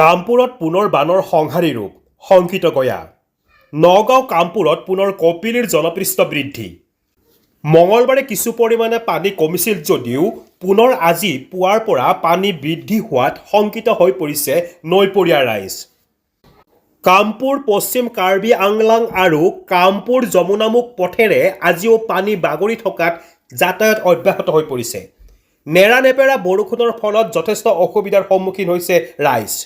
কামপুৰত পুনৰ বানৰ সংহাৰী ৰূপ শংকিত গয়া নগাঁও কামপুৰত পুনৰ কপিলীৰ জলপৃষ্ঠ বৃদ্ধি মঙলবাৰে কিছু পৰিমাণে পানী কমিছিল যদিও পুনৰ আজি পুৱাৰ পৰা পানী বৃদ্ধি হোৱাত শংকিত হৈ পৰিছে নৈপৰীয়া ৰাইজ কামপুৰ পশ্চিম কাৰ্বি আংলাং আৰু কামপুৰ যমুনামুখ পথেৰে আজিও পানী বাগৰি থকাত যাতায়াত অব্যাহত হৈ পৰিছে নেৰানেপেৰা বৰষুণৰ ফলত যথেষ্ট অসুবিধাৰ সন্মুখীন হৈছে ৰাইজ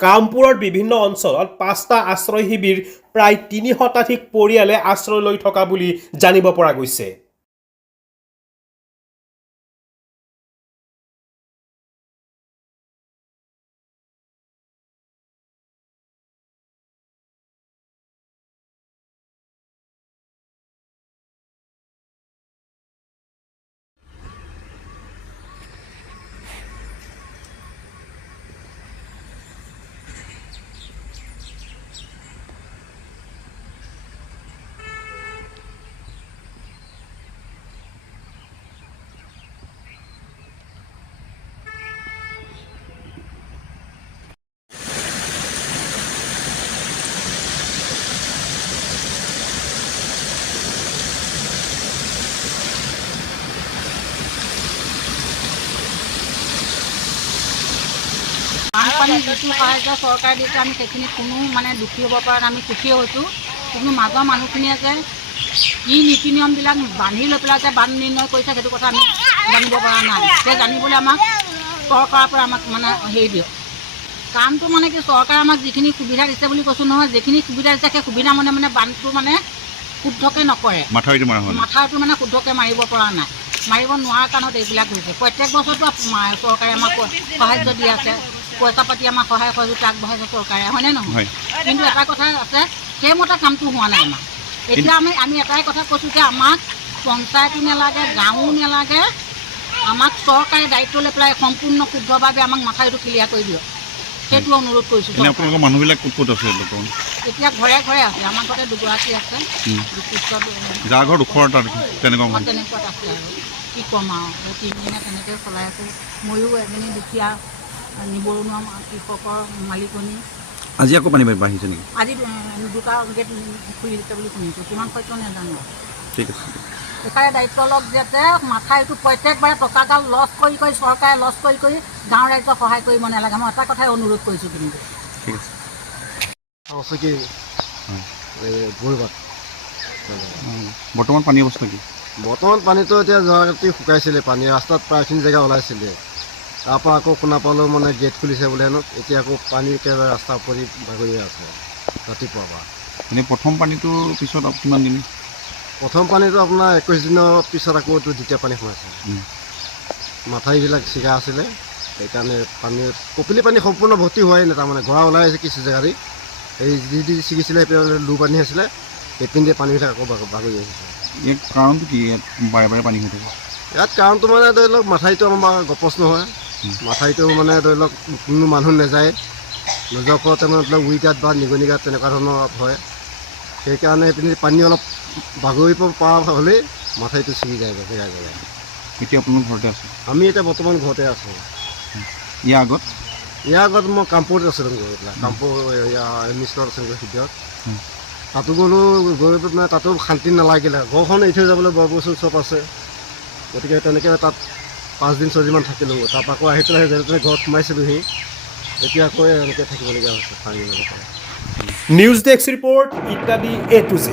কামপুৰৰ বিভিন্ন অঞ্চলত ৫টা আশ্ৰয় শিবিৰ প্ৰায় ৩ শতাধিক পৰিয়ালে আশ্ৰয় লৈ থকা বুলি জানিব পৰা গৈছে বানপানী যিটো সাহায্য চৰকাৰে দিছে আমি সেইখিনি কোনো দুখী হ'ব পৰা আমি সুখী হৈছোঁ কিন্তু মাজৰ মানুহখিনিয়ে যে কি নীতি নিয়মবিলাক বান্ধি লৈ পেলাই যে বান নিৰ্ণয় কৰিছে সেইটো কথা আমি জানিব পৰা নাই সেই জানিবলৈ আমাক চৰকাৰৰ পৰা আমাক হেৰি দিয়ক কামটো কি চৰকাৰে আমাক যিখিনি সুবিধা দিছে বুলি কৈছোঁ নহয় যিখিনি সুবিধা দিছে সেই সুবিধা বানটো শুদ্ধকৈ নকৰে মাথাউৰিটো শুদ্ধকৈ মাৰিব পৰা নাই মাৰিব নোৱাৰাৰ কাৰণত এইবিলাক হৈছে প্ৰত্যেক বছৰতো চৰকাৰে আমাক সাহায্য দি আছে পইচা পাতি আমাক সহায় সহযোগিতা আগবঢ়াইছে চৰকাৰে হয়নে নহয় কিন্তু এটা কথা আছে সেইমতে কামটো হোৱা নাই আমাৰ এতিয়া আমি এটাই কথা কৈছোঁ যে আমাক পঞ্চায়তো নালাগে গাঁৱো নালাগে আমাক চৰকাৰে দায়িত্ব লৈ পেলাই সম্পূৰ্ণ শুদ্ধভাৱে আমাক মাথাউৰিটো ক্লিয়াৰ কৰি দিয়ক সেইটো অনুৰোধ কৰিছোঁ আপোনালোকৰ মানুহবিলাক ক'ত আছে এতিয়া ঘৰে ঘৰে আছে আমাৰ ঘৰতে দুগৰাকী আছে যাৰ ঘৰত ওখৰ তেনেকুৱাত আছে আৰু কি ক'ম আৰু তিনিদিনে তেনেকৈ চলাই আছোঁ ময়ো এজনী দুখীয়া নিবনুৱা কৃষকৰ মালিকনী আজি আকৌ পানী বাঢ়িছে নেকি আজি দুটা গেট খুলি দিছে বুলি শুনিছোঁ কিমান সত্য নাজানো ঠিক আছে চৰকাৰে দায়িত্ব লওক যাতে মাথাউৰিটো প্ৰত্যেকবাৰে টকাগাল লছ কৰি চৰকাৰে লছ কৰি গাঁও ৰাইজক সহায় কৰিব নালাগে মই এটা কথাই অনুৰোধ কৰিছোঁ কিন্তু ঠিক আছে বৰ্তমান পানী অৱস্থা কি বৰ্তমান পানীটো এতিয়া যোৱা ৰাতি শুকাইছিলে পানী ৰাস্তাত প্ৰায়খিনি জেগা ওলাইছিলে তাৰপৰা আকৌ শুনা পালোঁ গেট খুলিছে বোলে হেনো এতিয়া আকৌ পানী একেবাৰে ৰাস্তাৰ ওপৰি বাগৰিয়ে আছে ৰাতিপুৱাৰ পৰা এনেই প্ৰথম পানীটোৰ পিছত কিমান দিন প্ৰথম পানীটো আপোনাৰ 21 দিনৰ পিছত আকৌ দ্বিতীয় পানী সোমাইছে মাথাউৰিবিলাক ছিগা আছিলে সেইকাৰণে পানী কপিলি পানী সম্পূৰ্ণ ভৰ্তি হোৱাই নাই গৰা ওলাই আছে কিছু জেগাত এই যি ছিগিছিলে সেইপিনে লো পানী আছিলে সেইপিনে পানীবিলাক আকৌ বাগৰি আহিছে ইয়াৰ কাৰণটো কি ইয়াত বাৰে বাৰে পানী হৈ থাকে ইয়াত কাৰণটো ধৰি লওক মাথাউৰিটো আমাৰ গপচ নহয় মাথাউৰিটো ধৰি লওক কোনো মানুহ নাযায় নোযোৱাৰ ফলতে উইগাত বা নিগনিগাত তেনেকুৱা ধৰণৰ হয় সেইকাৰণে এইপিনে পানী অলপ বাগৰিব পৰা হ'লেই মাথাউৰিটো ছিগি যায় জেগাই জেগাই এতিয়া আপোনাৰ ঘৰতে আছে আমি এতিয়া বৰ্তমান ঘৰতে আছোঁ ইয়াৰ আগত মই কামপুৰত আছিলোঁ গৈ পেলাই কামপুৰ মিছনত আছিলোঁ শিবিৰত তাতো গ'লোঁ গৈ পেলাই তাতো শান্তি নালাগিলে ঘৰখন এৰি থৈ যাবলৈ বৰ বস্তু চব আছে গতিকে তেনেকৈ তাত 5 দিন 6 দিনমান থাকিলোঁ তাৰপৰা আকৌ আহি পেলাই যেনে তেনে ঘৰত সোমাইছিলোঁহি এতিয়া আকৌ এনেকৈ থাকিবলগীয়া হৈছে পানী নিউজ ডেস্ক ৰিপৰ্ট ইত্যাদি A to Z